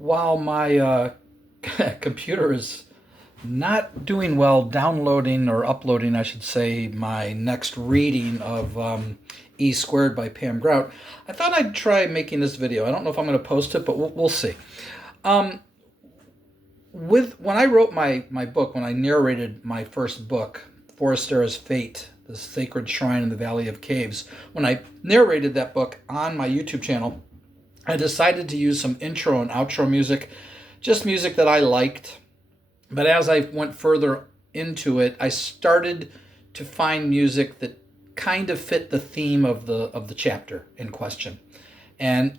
While my computer is not doing well downloading or uploading, I should say, my next reading of E Squared by Pam Grout, I thought I'd try making this video. I don't know if I'm going to post it, but we'll see. When I wrote my book, when I narrated my first book, Forestera's Fate, The Sacred Shrine in the Valley of Caves, when I narrated that book on my YouTube channel, I decided to use some intro and outro music, just music that I liked. But as I went further into it, I started to find music that kind of fit the theme of the chapter in question. And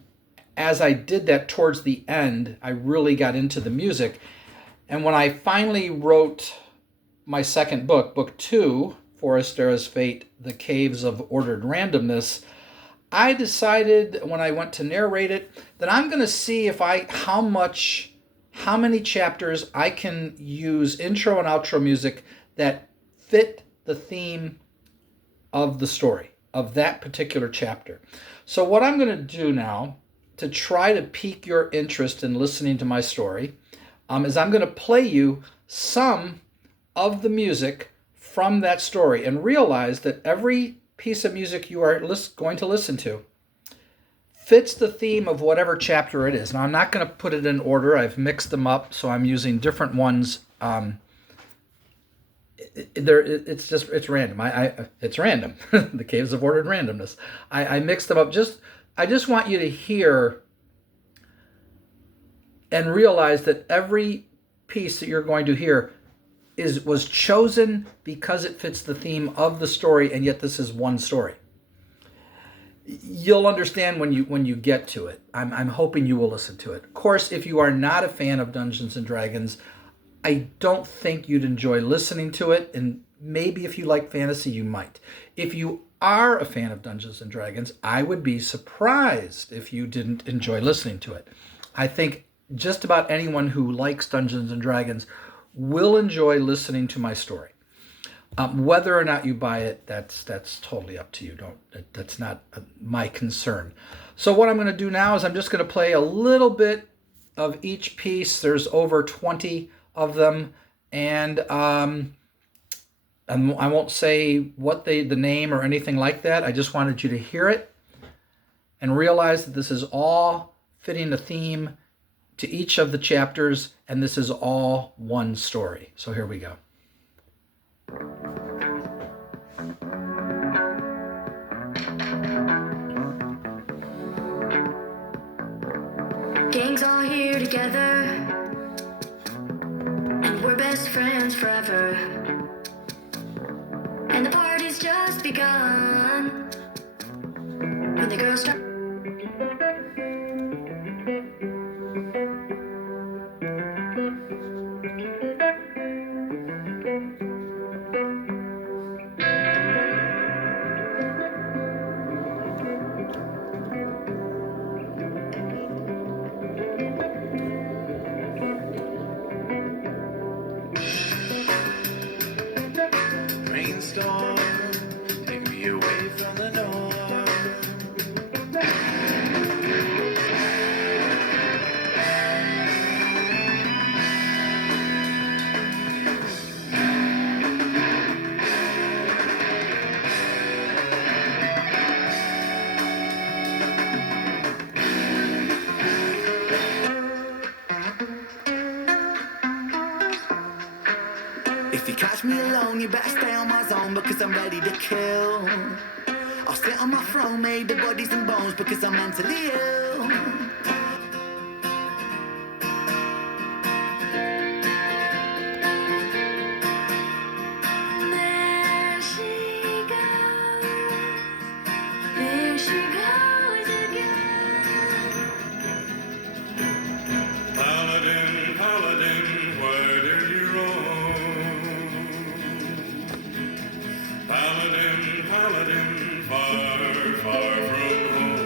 as I did that towards the end, I really got into the music. And when I finally wrote my second book, book 2, Forestera's Fate, The Caves of Ordered Randomness, I decided when I went to narrate it that I'm going to see if how many chapters I can use intro and outro music that fit the theme of the story, of that particular chapter. So what I'm going to do now to try to pique your interest in listening to my story is I'm going to play you some of the music from that story, and realize that every piece of music you are going to listen to fits the theme of whatever chapter it is. Now, I'm not going to put it in order. I've mixed them up, so I'm using different ones. It's random. It's random. The Caves of Ordered Randomness. I mixed them up. I just want you to hear and realize that every piece that you're going to hear was chosen because it fits the theme of the story, and yet this is one story. You'll understand when you get to it. I'm hoping you will listen to it. Of course, if you are not a fan of Dungeons and Dragons, I don't think you'd enjoy listening to it, and maybe if you like fantasy, you might. If you are a fan of Dungeons and Dragons, I would be surprised if you didn't enjoy listening to it. I think just about anyone who likes Dungeons and Dragons will enjoy listening to my story. Whether or not you buy it, that's totally up to you. That's not my concern. So what I'm going to do now is I'm just going to play a little bit of each piece. There's over 20 of them, and I won't say what the name or anything like that. I just wanted you to hear it and realize that this is all fitting the theme to each of the chapters, and this is all one story. So here we go. Gang's all here together, and we're best friends forever. And the party's just begun when the girls start. Rainstorm, take me away from the norm. If you catch me alone, you better stay on my zone, because I'm ready to kill. I'll sit on my throne made of bodies and bones, because I'm mentally ill. There she goes, there she goes again. Paladin, paladin, where do you roam? Paladin, paladin, far, far from home.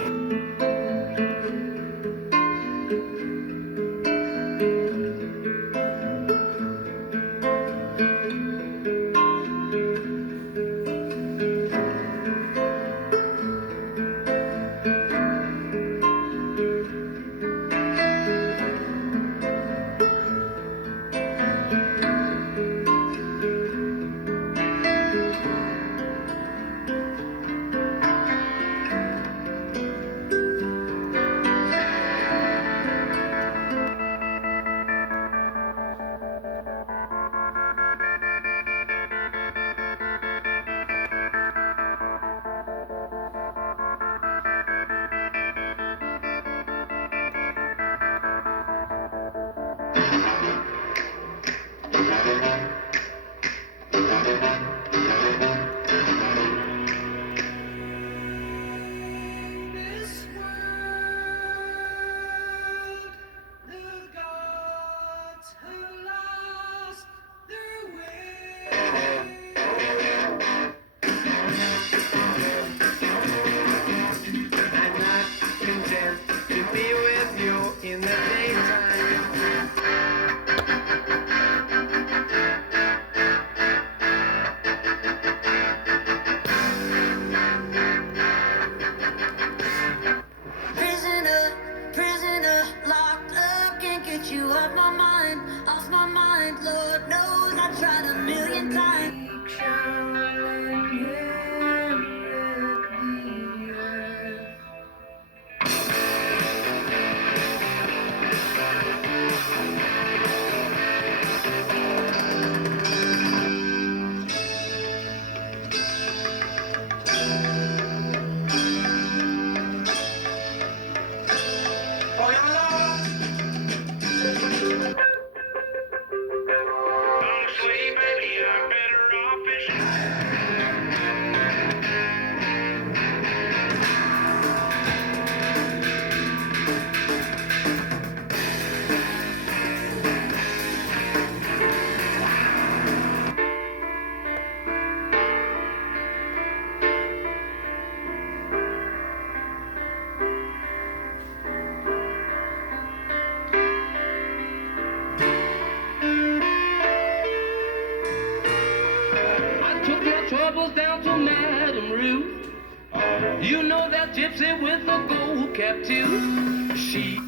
dancing with a gold cap too. She.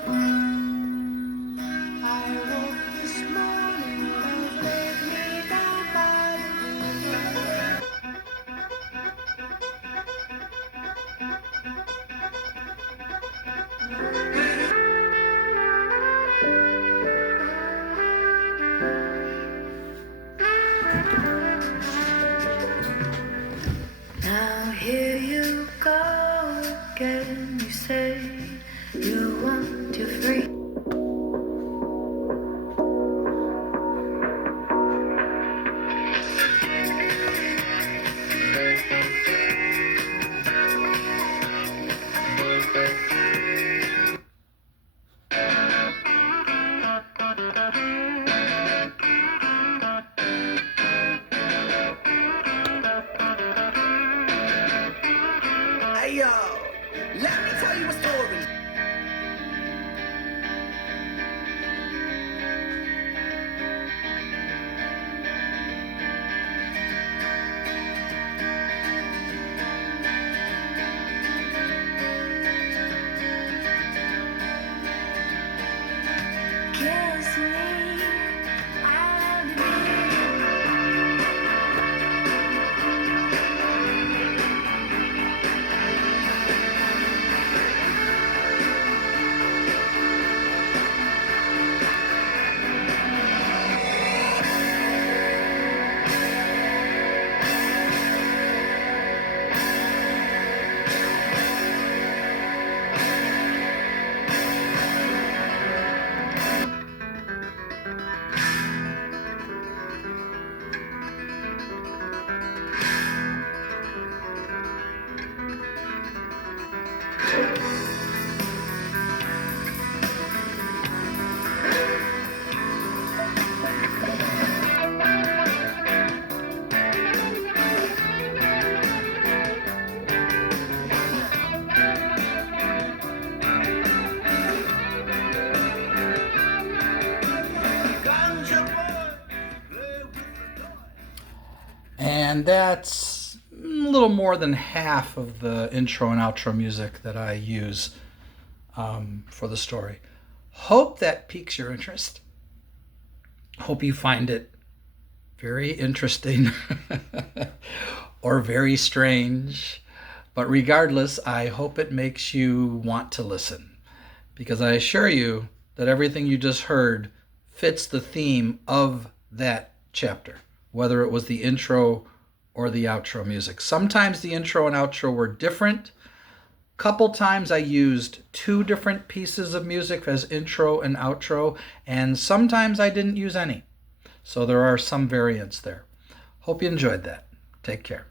I woke this morning, love laid me down by the Now here you go again. You say you want to free. Hey yo, let me tell you a story. Kiss me, I'll be. And that's a little more than half of the intro and outro music that I use for the story. Hope that piques your interest. Hope you find it very interesting or very strange. But regardless, I hope it makes you want to listen, because I assure you that everything you just heard fits the theme of that chapter, whether it was the intro or the outro music. Sometimes the intro and outro were different. Couple times I used two different pieces of music as intro and outro, and sometimes I didn't use any. So there are some variants there. Hope you enjoyed that. Take care.